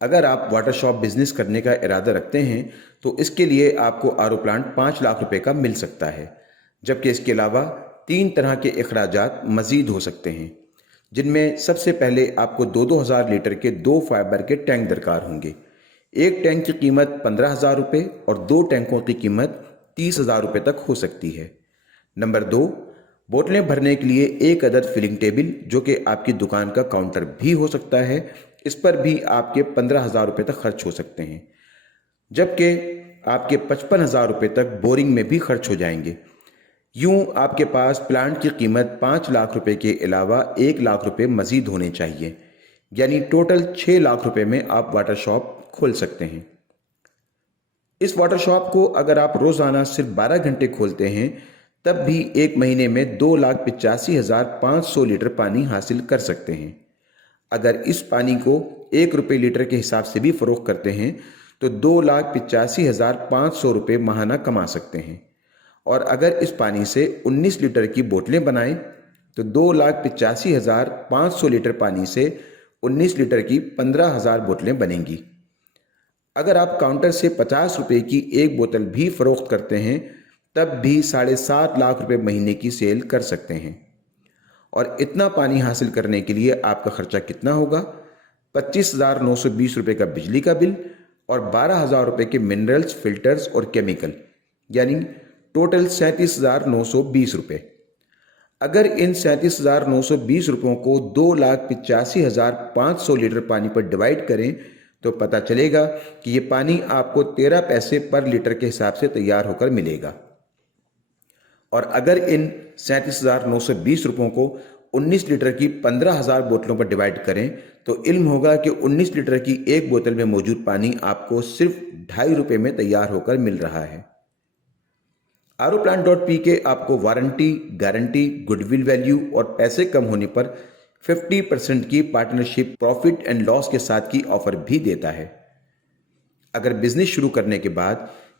اگر آپ water shop business کرنے کا ارادہ رکھتے ہیں تو اس کے لیے آپ کو آر او پلانٹ 5 لاکھ روپے کا مل سکتا ہے، جبکہ اس کے علاوہ 3 طرح کے اخراجات مزید ہو سکتے ہیں، جن میں سب سے پہلے آپ کو 2,000 لیٹر کے 2 فائبر کے ٹینک درکار ہوں گے۔ ایک ٹینک کی قیمت 15,000 روپے اور 2 ٹینکوں کی قیمت 30,000 روپے تک ہو سکتی ہے۔ نمبر 2، بوتلیں بھرنے کے لیے ایک عدد فلنگ ٹیبل، جو کہ آپ کی دکان کا کاؤنٹر بھی ہو سکتا ہے۔ اس پر بھی آپ کے 15,000 روپے تک خرچ ہو سکتے ہیں، جبکہ آپ کے 55,000 روپے تک بورنگ میں بھی خرچ ہو جائیں گے۔ یوں آپ کے پاس پلانٹ کی قیمت 5 لاکھ روپے کے علاوہ 1 لاکھ روپے مزید ہونے چاہیے، یعنی ٹوٹل 6 لاکھ روپے میں آپ واٹر شاپ کھول سکتے ہیں۔ اس واٹر شاپ کو اگر آپ روزانہ صرف 12 گھنٹے کھولتے ہیں تب بھی ایک مہینے میں 2,85,500 لیٹر پانی حاصل کر سکتے ہیں۔ اگر اس پانی کو 1 روپے لیٹر کے حساب سے بھی فروخت کرتے ہیں تو 2,85,500 روپے ماہانہ کما سکتے ہیں، اور اگر اس پانی سے 19 لیٹر کی بوتلیں بنائیں تو 2,85,500 لیٹر پانی سے 19 لیٹر کی 15,000 بوتلیں بنیں گی۔ اگر آپ کاؤنٹر سے 50 روپے کی ایک بوتل بھی فروخت کرتے ہیں تب بھی 7.5 لاکھ روپے مہینے کی سیل کر سکتے ہیں۔ اور اتنا پانی حاصل کرنے کے لیے آپ کا خرچہ کتنا ہوگا؟ 25,920 روپے کا بجلی کا بل اور 12,000 روپے کے منرلز، فلٹرز اور کیمیکل، یعنی ٹوٹل 37,920 روپے۔ اگر ان 37,920 روپوں کو 2,85,500 لیٹر پانی پر ڈیوائڈ کریں تو پتہ چلے گا کہ یہ پانی آپ کو 13 پیسے پر لیٹر کے حساب سے تیار ہو کر ملے گا۔ اور اگر ان 37,920 روپوں کو 19 لیٹر کی 15,000 بوتلوں پر ڈیوائڈ کریں تو علم ہوگا کہ 19 لیٹر کی ایک بوتل میں موجود پانی آپ کو صرف 2.5 روپے میں تیار ہو کر مل رہا ہے۔ AroPlant.pk آپ کو warranty, guarantee, good will value اور پیسے کم ہونے پر 50% کی پارٹنرشپ پروفٹ اینڈ لاس کے ساتھ کی آفر بھی دیتا ہے۔ اگر بزنس شروع کرنے کے بعد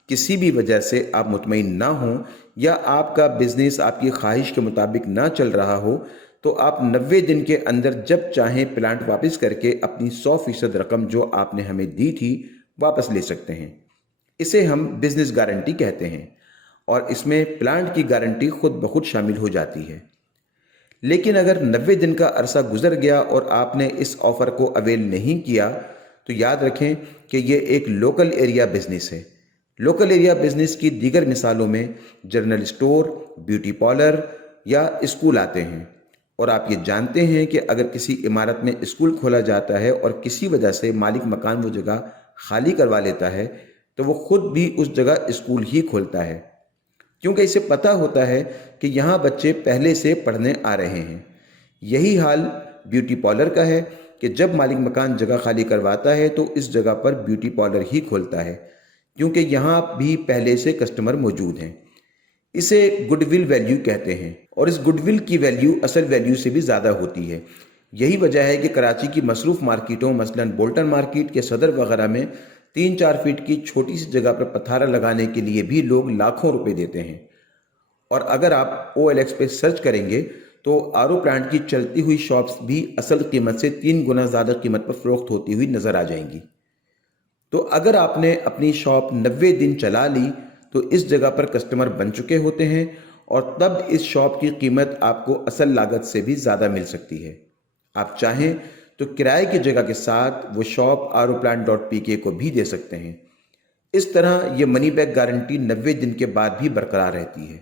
کسی بھی وجہ سے آپ مطمئن نہ ہوں یا آپ کا بزنس آپ کی خواہش کے مطابق نہ چل رہا ہو تو آپ 90 دن کے اندر جب چاہیں پلانٹ واپس کر کے اپنی 100% رقم جو آپ نے ہمیں دی تھی واپس لے سکتے ہیں۔ اسے ہم بزنس گارنٹی کہتے ہیں، اور اس میں پلانٹ کی گارنٹی خود بخود شامل ہو جاتی ہے۔ لیکن اگر 90 دن کا عرصہ گزر گیا اور آپ نے اس آفر کو اویل نہیں کیا تو یاد رکھیں کہ یہ ایک لوکل ایریا بزنس ہے۔ لوکل ایریا بزنس کی دیگر مثالوں میں جنرل اسٹور، بیوٹی پارلر یا اسکول آتے ہیں، اور آپ یہ جانتے ہیں کہ اگر کسی عمارت میں اسکول کھولا جاتا ہے اور کسی وجہ سے مالک مکان وہ جگہ خالی کروا لیتا ہے تو وہ خود بھی اس جگہ اسکول ہی کھولتا ہے، کیونکہ اسے پتہ ہوتا ہے کہ یہاں بچے پہلے سے پڑھنے آ رہے ہیں۔ یہی حال بیوٹی پارلر کا ہے کہ جب مالک مکان جگہ خالی کرواتا ہے تو اس جگہ پر بیوٹی پارلر ہی کھولتا ہے، کیونکہ یہاں بھی پہلے سے کسٹمر موجود ہیں۔ اسے گڈ ول ویلیو کہتے ہیں، اور اس گڈ ول کی ویلیو اصل ویلیو سے بھی زیادہ ہوتی ہے۔ یہی وجہ ہے کہ کراچی کی مصروف مارکیٹوں مثلاً بولٹن مارکیٹ کے صدر وغیرہ میں 3-4 فٹ کی چھوٹی سی جگہ پر پتھارا لگانے کے لیے بھی لوگ لاکھوں روپے دیتے ہیں۔ اور اگر آپ OLX پہ سرچ کریں گے تو آرو پلانٹ کی چلتی ہوئی شاپس بھی اصل قیمت سے 3 گنا زیادہ قیمت پر فروخت ہوتی ہوئی نظر آ جائیں گی۔ تو اگر آپ نے اپنی شاپ 90 دن چلا لی تو اس جگہ پر کسٹمر بن چکے ہوتے ہیں، اور تب اس شاپ کی قیمت آپ کو اصل لاگت سے بھی زیادہ مل سکتی ہے۔ آپ چاہیں تو کرائے کی جگہ کے ساتھ وہ شاپ AroPlant.pk کو بھی دے سکتے ہیں۔ اس طرح یہ منی بیک گارنٹی 90 دن کے بعد بھی برقرار رہتی ہے۔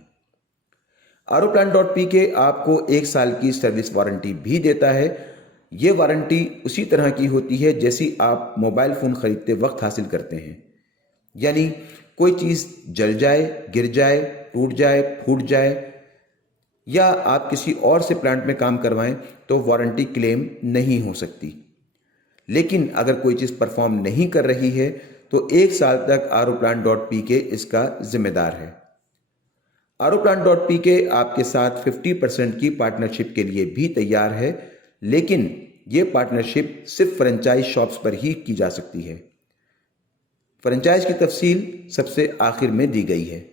AroPlant.pk آپ کو 1 سال کی سروس وارنٹی بھی دیتا ہے۔ یہ وارنٹی اسی طرح کی ہوتی ہے جیسی آپ موبائل فون خریدتے وقت حاصل کرتے ہیں، یعنی کوئی چیز جل جائے، گر جائے، ٹوٹ جائے، پھوٹ جائے، یا آپ کسی اور سے پلانٹ میں کام کروائیں تو وارنٹی کلیم نہیں ہو سکتی۔ لیکن اگر کوئی چیز پرفارم نہیں کر رہی ہے تو 1 سال تک AroPlant.pk اس کا ذمہ دار ہے۔ AroPlant.pk آپ کے ساتھ 50% کی پارٹنرشپ کے لیے بھی تیار ہے، لیکن یہ پارٹنرشپ صرف فرنچائز شاپس پر ہی کی جا سکتی ہے۔ فرنچائز کی تفصیل سب سے آخر میں دی گئی ہے۔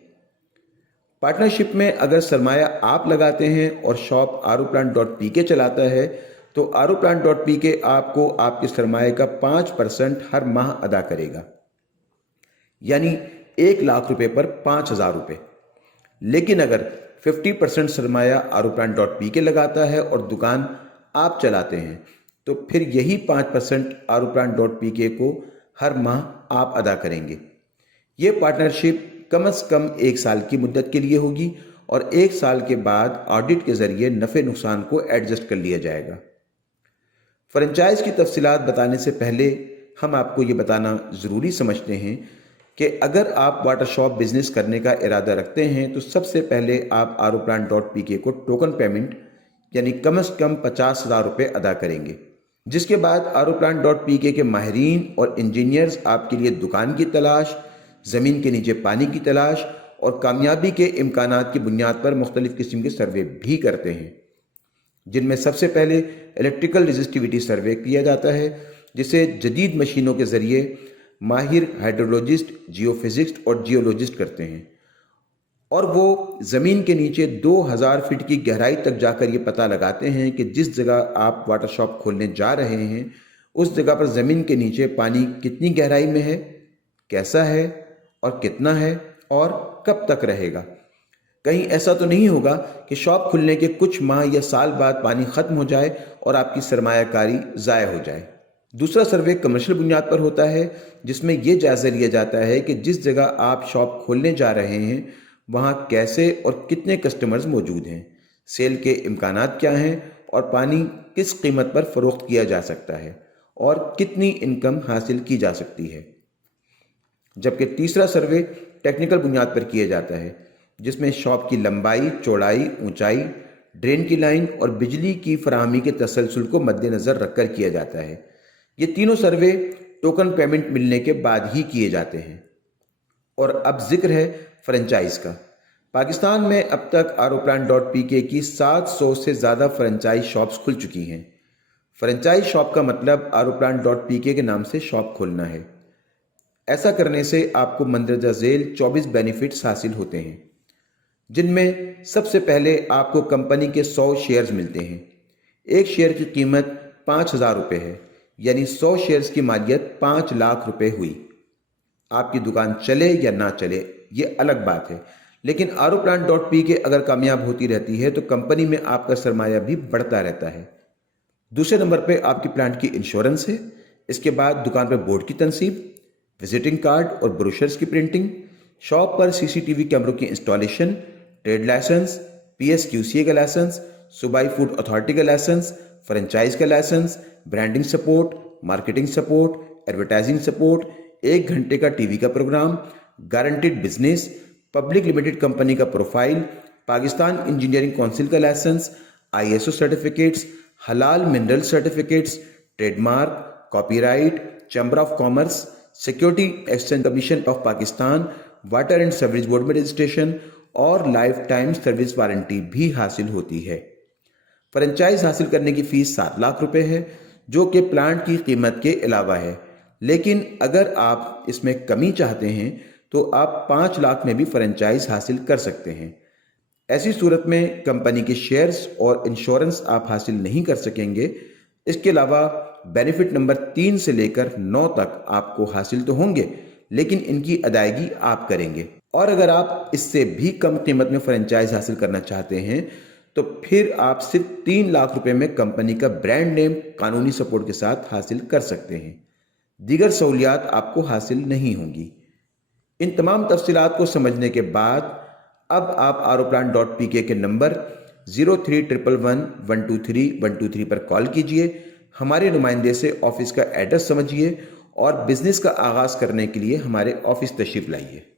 پارٹنرشپ میں اگر سرمایہ آپ لگاتے ہیں اور شاپ AroPlant.pk چلاتا ہے تو Aeroplan.pk آپ کو آپ کے سرمایہ کا 5% ہر ماہ ادا کرے گا، یعنی 1,00,000 روپے پر 5,000 روپے۔ لیکن اگر 50% سرمایہ Aeroplan.pk لگاتا ہے اور دکان آپ چلاتے ہیں تو پھر یہی 5% Aeroplan.pk کو ہر ماہ آپ ادا کریں گے۔ یہ پارٹنرشپ کم از کم 1 سال کی مدت کے لیے ہوگی اور 1 سال کے بعد آڈٹ کے ذریعے نفع نقصان کو ایڈجسٹ کر لیا جائے گا۔ فرنچائز کی تفصیلات بتانے سے پہلے ہم آپ کو یہ بتانا ضروری سمجھتے ہیں کہ اگر آپ واٹر شاپ بزنس کرنے کا ارادہ رکھتے ہیں تو سب سے پہلے آپ Aeroplan.pk کو ٹوکن پیمنٹ یعنی کم از کم 50,000 روپے ادا کریں گے، جس کے بعد Aeroplan.pk کے ماہرین اور انجینئرز آپ کے لیے دکان کی تلاش، زمین کے نیچے پانی کی تلاش اور کامیابی کے امکانات کی بنیاد پر مختلف قسم کے سروے بھی کرتے ہیں، جن میں سب سے پہلے الیکٹریکل ریزسٹیوٹی سروے کیا جاتا ہے، جسے جدید مشینوں کے ذریعے ماہر ہائیڈرولوجسٹ، جیو فزسٹ اور جیولوجسٹ کرتے ہیں، اور وہ زمین کے نیچے 2,000 فٹ کی گہرائی تک جا کر یہ پتہ لگاتے ہیں کہ جس جگہ آپ واٹر شاپ کھولنے جا رہے ہیں اس جگہ پر زمین کے نیچے پانی کتنی گہرائی میں ہے، کیسا ہے اور کتنا ہے اور کب تک رہے گا۔ کہیں ایسا تو نہیں ہوگا کہ شاپ کھلنے کے کچھ ماہ یا سال بعد پانی ختم ہو جائے اور آپ کی سرمایہ کاری ضائع ہو جائے۔ دوسرا سروے کمرشل بنیاد پر ہوتا ہے، جس میں یہ جائزہ لیا جاتا ہے کہ جس جگہ آپ شاپ کھولنے جا رہے ہیں وہاں کیسے اور کتنے کسٹمرز موجود ہیں، سیل کے امکانات کیا ہیں اور پانی کس قیمت پر فروخت کیا جا سکتا ہے اور کتنی انکم حاصل کی جا سکتی ہے۔ جبکہ تیسرا سروے ٹیکنیکل بنیاد پر کیا جاتا ہے، جس میں شاپ کی لمبائی، چوڑائی، اونچائی، ڈرین کی لائن اور بجلی کی فراہمی کے تسلسل کو مد نظر رکھ کر کیا جاتا ہے۔ یہ تینوں سروے ٹوکن پیمنٹ ملنے کے بعد ہی کیے جاتے ہیں۔ اور اب ذکر ہے فرنچائز کا۔ پاکستان میں اب تک Aeroplan.pk کی 700 سے زیادہ فرنچائز شاپس کھل چکی ہیں۔ فرنچائز شاپ کا مطلب Aeroplan.pk کے نام سے شاپ کھولنا ہے۔ ایسا کرنے سے آپ کو مندرجہ ذیل 24 بینیفٹس حاصل ہوتے ہیں، جن میں سب سے پہلے آپ کو کمپنی کے 100 شیئرز ملتے ہیں۔ ایک شیئر کی قیمت 5,000 روپے ہے، یعنی 100 شیئرز کی مالیت 5,00,000 روپے ہوئی۔ آپ کی دکان چلے یا نہ چلے یہ الگ بات ہے، لیکن Aeroplan.pk اگر کامیاب ہوتی رہتی ہے تو کمپنی میں آپ کا سرمایہ بھی بڑھتا رہتا ہے۔ دوسرے نمبر پہ آپ کی پلانٹ کی انشورنس ہے، اس کے بعد دکان پہ بورڈ کی تنصیب، وزٹنگ کارڈ اور بروشرز کی پرنٹنگ، شاپ پر CCTV کیمروں کی انسٹالیشن، ٹریڈ لائسنس، PSQCA کا لائسنس، صوبائی فوڈ اتھارٹی کا لائسنس، فرنچائز کا licence, branding support, marketing support, advertising support, 1 گھنٹے کا TV کا programme, guaranteed business, public limited company کا پروفائل، پاکستان انجینئرنگ کونسل کا لائسنس، ISO سرٹیفکیٹس، حلال mineral certificates, trade mark, copyright, chamber of commerce, security exchange commission of Pakistan, water and sewerage board میں registration اور life time service warranty بھی حاصل ہوتی ہے۔ Franchise حاصل کرنے کی فیس 7,00,000 روپے ہے، جو کہ پلانٹ کی قیمت کے علاوہ ہے، لیکن اگر آپ اس میں کمی چاہتے ہیں تو آپ 5,00,000 میں بھی فرنچائز حاصل کر سکتے ہیں۔ ایسی صورت میں کمپنی کے شیئرز اور انشورنس آپ حاصل نہیں کر سکیں گے۔ اس کے علاوہ بینیفٹ نمبر 3 سے لے کر 9 تک آپ کو حاصل تو ہوں گے، لیکن ان کی ادائیگی آپ کریں گے۔ اور اگر آپ اس سے بھی کم قیمت میں فرنچائز حاصل کرنا چاہتے ہیں تو پھر آپ صرف 3,00,000 روپے میں کمپنی کا برانڈ نیم قانونی سپورٹ کے ساتھ حاصل کر سکتے ہیں۔ دیگر سہولیات آپ کو حاصل نہیں ہوں گی۔ ان تمام تفصیلات کو سمجھنے کے بعد اب آپ Aeroplan.pk کے نمبر 03111123 پر کال کیجئے، ہمارے نمائندے سے آفس کا ایڈریس سمجھیے اور بزنس کا آغاز کرنے کے لیے ہمارے آفس تشریف لائیے۔